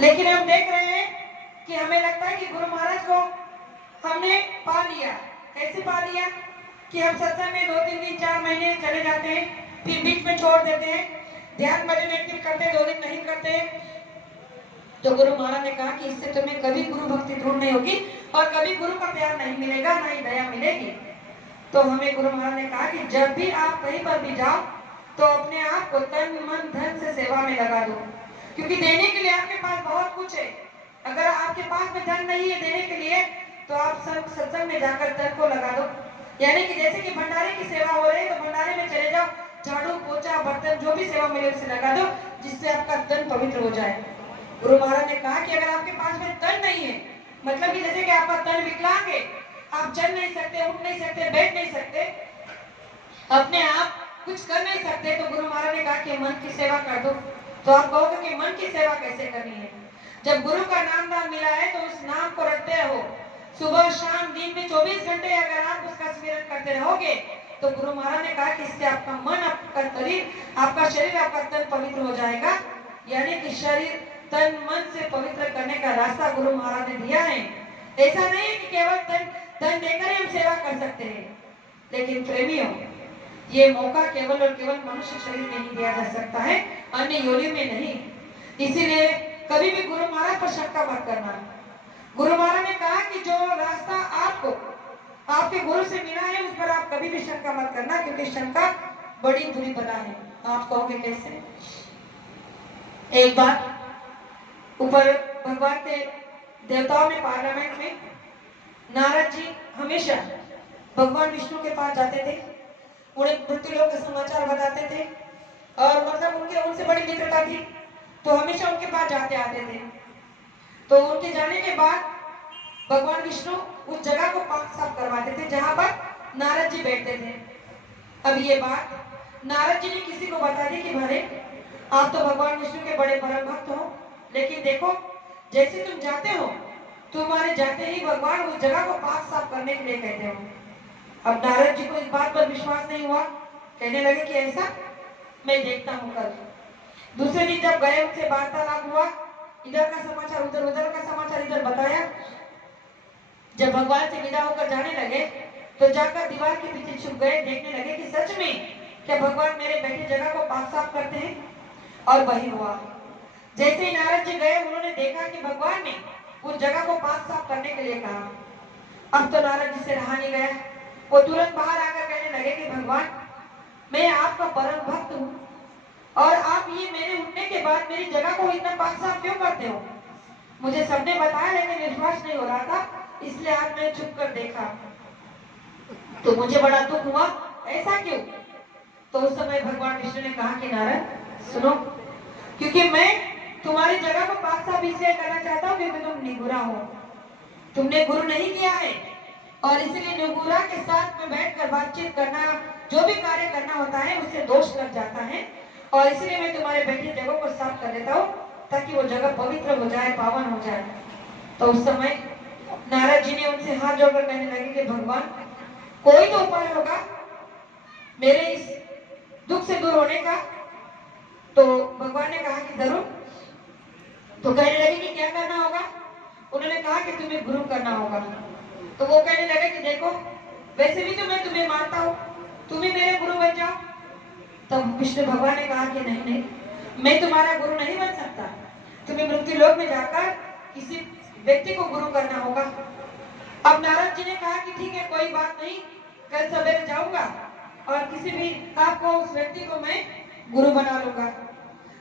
लेकिन हम देख रहे हैं कि हमें लगता है कि गुरु महाराज को हमने पा लिया। कैसे पा लिया कि हम सत्संग में 2-3 दिन 4 महीने चले जाते हैं, फिर बीच में छोड़ देते हैं, ध्यान भजन एक दिन करते 2 दिन नहीं करते। तो गुरु महाराज ने कहा कि इससे तुम्हें कभी गुरु भक्ति दृढ़ नहीं होगी और कभी गुरु का प्यार नहीं मिलेगा, ना ही दया मिलेगी। तो हमें गुरु महाराज ने कहा कि जब भी आप कहीं पर भी जाओ तो अपने आप को तन मन धन से सेवा में लगा दो, क्योंकि देने के लिए आपके पास बहुत कुछ है। अगर आपके पास में धन नहीं है देने के लिए तो आप सब सत्संग में जाकर तन को लगा दो। यानी कि जैसे कि भंडारे की सेवा हो रही है तो भंडारे में चले जाओ, झाड़ू पोछा बर्तन जो भी सेवा मिले उसे लगा दो, जिससे आपका तन पवित्र हो जाए। गुरु महाराज ने कहा कि अगर आपके पास में तन नहीं है, मतलब कि जैसे कि आपका तन विकलांग है, आप चल नहीं सकते, उठ नहीं सकते, बैठ नहीं सकते, अपने आप कुछ कर नहीं सकते, तो गुरु महाराज ने कहा कि मन की सेवा कर दो। तो आप कहोगे कि मन की सेवा कैसे करनी है? जब गुरु का नाम दान मिला है तो उस नाम को रटते रहो, सुबह शाम दिन में 24 घंटे अगर आप उसका स्मरण करते रहोगे तो गुरु महाराज ने कहा कि इससे आपका मन, आपका शरीर, आपका तन पवित्र हो जाएगा। यानी कि शरीर तन मन से पवित्र करने का रास्ता गुरु महाराज ने दिया है। ऐसा नहीं है कि केवल तन देकर ही हम सेवा कर सकते हैं, लेकिन प्रेमियों ये मौका केवल और केवल मनुष्य शरीर में ही दिया जा सकता है, अन्य योनि में नहीं। इसीलिए कभी भी गुरु महाराज पर शंका मत करना। गुरु महाराज ने कहा कि जो रास्ता आपको आपके गुरु से मिला है उस पर आप कभी भी शंका मत करना, क्योंकि शंका बड़ी बुरी बला है। आप कहोगे कैसे? एक बार ऊपर भगवान के देवताओं में पार्लियामेंट में नारद जी हमेशा भगवान विष्णु के पास जाते थे, उन्हें मृत्यु लोक का समाचार बताते थे और मतलब उनसे बड़ी मित्रता थी, तो हमेशा उनके पास जाते आते थे। तो उनके जाने के बाद भगवान विष्णु उस जगह को पाक साफ करवाते थे जहां पर नारद जी बैठते थे। अब ये बात नारद जी ने किसी को बता दी कि भले आप तो भगवान विष्णु के बड़े परम भक्त हो, लेकिन देखो जैसे तुम जाते हो तुम्हारे जाते ही भगवान उस जगह को पाक साफ करने के लिए कहते हो। अब नारद जी को इस बात पर विश्वास नहीं हुआ, कहने लगे कि ऐसा, मैं देखता हूँ कल। दूसरे दिन जब गए उनसे वार्तालाप हुआ, इधर का समाचार उधर, उधर का समाचार इधर बताया। जब भगवान से विदा होकर जाने लगे तो जाकर दीवार के पीछे छुप गए, देखने लगे कि सच में क्या भगवान मेरे बैठे जगह को पाक साफ करते हैं। और वही हुआ। जैसे ही नारद जी गए उन्होंने देखा कि भगवान ने उस जगह को पाक साफ करने के लिए कहा। अब तो नारद जी से रहा नहीं गया, वो तुरंत बाहर आकर कहने लगे कि भगवान मैं आपका परम भक्त हूँ और आप ये मेरे उठने के बाद मेरी जगह को इतना पाक साफ क्यों करते हो? मुझे सबने बताया लेकिन विश्वास नहीं हो रहा था, इसलिए आज मैंने छुप कर देखा तो मुझे बड़ा दुख हुआ, ऐसा क्यों? तो उस समय भगवान विष्णु ने कहा कि नारद सुनो, क्योंकि मैं तुम्हारी जगह को पाक साफ इसलिए करना चाहता हूँ क्योंकि तुम निगुरा हो, तुमने गुरु नहीं किया है और इसलिए निगुरा के साथ में बैठकर बातचीत करना, जो भी कार्य करना होता है उससे दोष लग जाता है और इसलिए मैं तुम्हारे बैठी जगह को साफ कर देता हूँ ताकि वो जगह पवित्र हो जाए, पावन हो जाए। तो उस समय नारद जी ने उनसे हाथ जोड़कर कहने लगे कि भगवान कोई तो उपाय होगा मेरे इस दुख से दूर होने का। तो भगवान ने कहा कि जरूर। तो कहने लगे कि क्या करना होगा? उन्होंने कहा कि तुम्हें गुरु करना होगा। तो वो कहने लगे कि देखो वैसे भी तो मैं तुम्हें मानता हूँ, तुम ही मेरे गुरु बन जाओ। तब विष्णु भगवान ने कहा कि नहीं नहीं, मैं तुम्हारा गुरु नहीं बन सकता, तुम्हें मृत्यु लोक में जाकर किसी व्यक्ति को गुरु करना होगा। अब नारद जी ने कहा कि ठीक है कोई बात नहीं, कल सवेरे जाऊंगा और किसी भी आपको उस व्यक्ति को मैं गुरु बना लूंगा।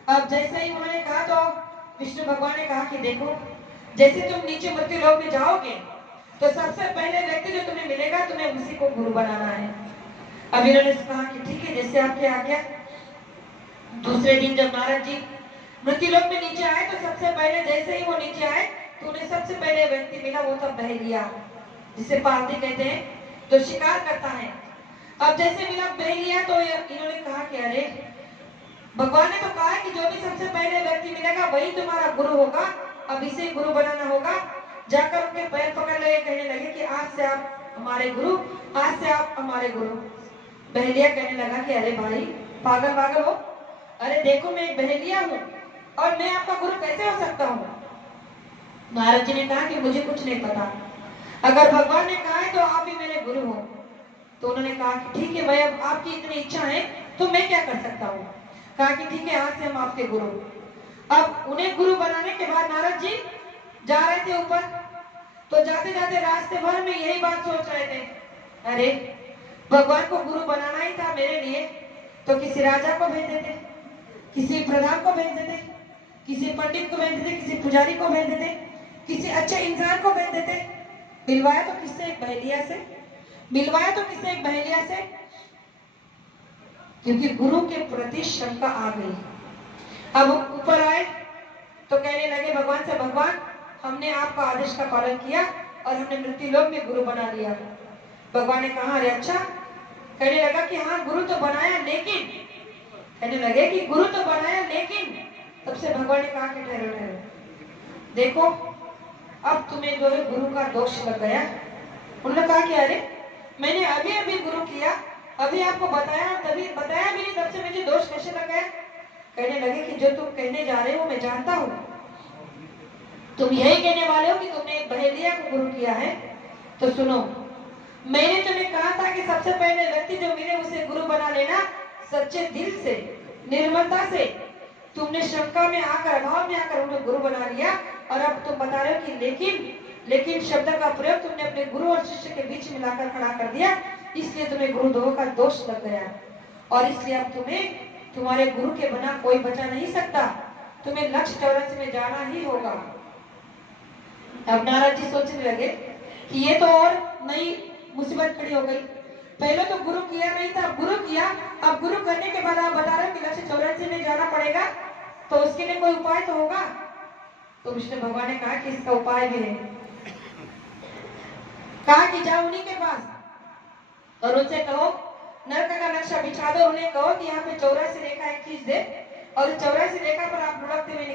अब जैसे ही उन्होंने कहा तो विष्णु भगवान ने कहा कि देखो जैसे तुम नीचे मृत्यु लोक में जाओगे तो सबसे पहले व्यक्ति जो तुम्हें मिलेगा तुम्हें उसी को गुरु बनाना है। अब इन्होंने कहा कि ठीक है जैसे आपके आज्ञा। दूसरे दिन जब नारद जी मृत्यु लोक में नीचे आए तो सबसे पहले जैसे ही वो नीचे आए तो उन्हें सबसे पहले व्यक्ति मिला, वो था बहेलिया, जिसे पारधी कहते हैं, जो शिकार करता है। अब जैसे मिला बहेलिया तो इन्होंने कहा कि अरे भगवान ने तो कहा कि जो भी सबसे पहले व्यक्ति मिलेगा वही तुम्हारा गुरु होगा, अब इसे गुरु बनाना होगा। जाकर उनके पैर पकड़ लगे, कहने लगे कि आज से आप हमारे गुरु, आज से आप हमारे गुरु। बहेलिया कहने लगा कि अरे भाई पागल पागल हो, अरे देखो मैं एक बहेलिया हूँ और मैं आपका गुरु कैसे हो सकता हूँ? महाराज जी ने कहा कि मुझे कुछ नहीं पता, अगर भगवान ने कहा है तो आप ही मेरे गुरु हो। तो उन्होंने कहा कि ठीक है भाई, अब आपकी इतनी इच्छा है तो मैं क्या कर सकता हूँ। कहा कि ठीक है, आज से हम आपके गुरु। अब उन्हें गुरु बनाने के बाद नारद जी जा रहे थे ऊपर, तो जाते जाते रास्ते भर में यही बात सोच रहे थे, अरे भगवान को गुरु बनाना ही था मेरे लिए, तो किसी राजा को भेज देते, किसी प्रधान को भेज देते, किसी पंडित को भेज देते, किसी पुजारी को भेज देते, किसी अच्छे इंसान को भेज देते। मिलवाया तो किससे? एक बहेलिया से। मिलवाया तो किससे? एक बहेलिया से। क्योंकि गुरु के प्रति शंका आ गई। अब ऊपर आए तो कहने लगे भगवान से, भगवान हमने आपका आदेश का पालन किया और हमने मृत्युलोक में गुरु बना लिया। भगवान ने कहा अरे अच्छा। कहने लगा कि हाँ गुरु तो बनाया, लेकिन कहने लगे कि गुरु तो बनाया लेकिन, तब से भगवान ने कहा कि ठहरो ठहरो, देखो अब तुम्हें जो है गुरु का दोष लग गया। उन्होंने कहा कि अरे मैंने अभी अभी गुरु किया, अभी आपको बताया, तभी बताया भी नहीं, तब से मुझे दोष कैसे लग गया। कहने लगे कि जो तुम कहने जा रहे हो मैं जानता हूँ, तुम यही कहने वाले हो कि तुमने एक बहेलिया को गुरु किया है। तो सुनो, मैंने तुम्हें कहा था कि सबसे पहले व्यक्ति जो मिले उसे गुरु बना लेना, सच्चे दिल से, निर्मलता से। तुमने शंका में आकर, अभाव में आकर उन्हें गुरु बना लिया, और अब तुम बता रहे हो कि लेकिन शब्द का प्रयोग तुमने अपने गुरु और शिष्य के बीच मिलाकर खड़ा कर दिया, इसलिए तुम्हें गुरुद्रोह का दोष लग गया, और इसलिए अब तुम्हें तुम्हारे गुरु के बिना कोई बचा नहीं सकता, तुम्हें लक्ष्य 84 में जाना ही होगा। अब नारद जी सोचने लगे कि ये तो और नई मुसीबत खड़ी हो गई। पहले तो गुरु किया नहीं था, अब गुरु किया, अब गुरु करने के बाद आप बता रहे हो कि लक्ष्य 84 में जाना पड़ेगा, तो उसके लिए कोई उपाय तो होगा। तो विष्णु भगवान ने कहा कि इसका उपाय भी है। कहा कि जाओ उन्हीं के पास और उनसे कहो, नरक का नक्शा बिछा दो, उन्हें कहो कि यहाँ पे 84 रेखा खींच दे, और 84 रेखा पर आप लुढ़कते हुए